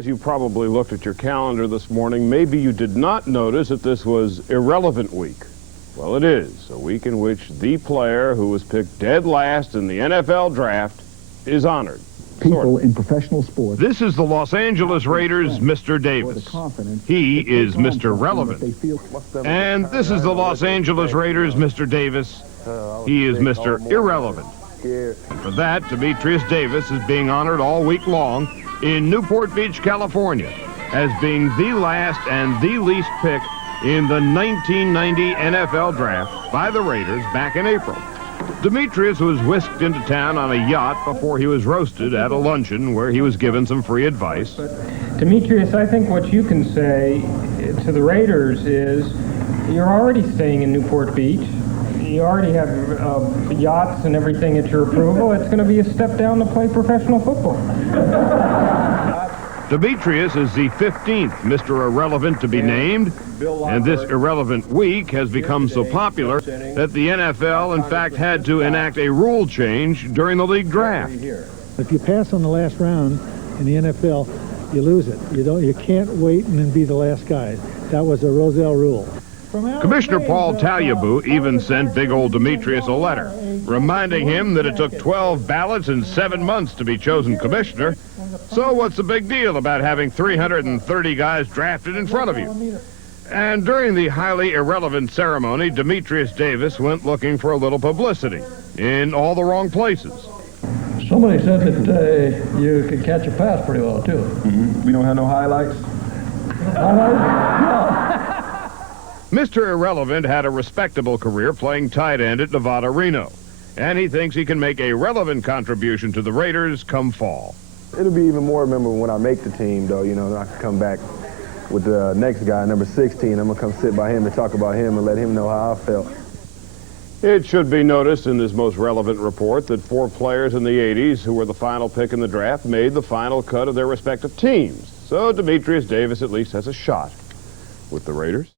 As you probably looked at your calendar this morning, maybe you did not notice that this was Irrelevant Week. Well, it is, a week in which the player who was picked dead last in the NFL draft is honored. People in professional sports. This is the Los Angeles Raiders' Mr. Davis. He is Mr. Relevant. And this is the Los Angeles Raiders' Mr. Davis. He is Mr. Irrelevant. And for that, Demetrius Davis is being honored all week long in Newport Beach, California, as being the last and the least pick in the 1990 NFL Draft by the Raiders back in April. Demetrius was whisked into town on a yacht before he was roasted at a luncheon where he was given some free advice. Demetrius, I think what you can say to the Raiders is you're already staying in Newport Beach. You already have yachts and everything at your approval. It's going to be a step down to play professional football. Demetrius is the 15th Mr. Irrelevant to be named, and this Irrelevant Week has become so popular that the NFL, in fact, had to enact a rule change during the league draft. If you pass on the last round in the NFL, you lose it. You can't wait and then be the last guy. That was a Roselle rule. Commissioner Paul Tagliabue even sent big old Demetrius a letter, reminding him that it took 12 ballots and 7 months to be chosen commissioner. So what's the big deal about having 330 guys drafted in front of you? And during the highly irrelevant ceremony, Demetrius Davis went looking for a little publicity in all the wrong places. Somebody said that you could catch a pass pretty well, too. Mm-hmm. We don't have no highlights? No. Mr. Irrelevant had a respectable career playing tight end at Nevada Reno, and he thinks he can make a relevant contribution to the Raiders come fall. It'll be even more memorable when I make the team, though. You know, I can come back with the next guy, number 16. I'm going to come sit by him and talk about him and let him know how I felt. It should be noticed in this most relevant report that 4 players in the 80s who were the final pick in the draft made the final cut of their respective teams. So Demetrius Davis at least has a shot with the Raiders.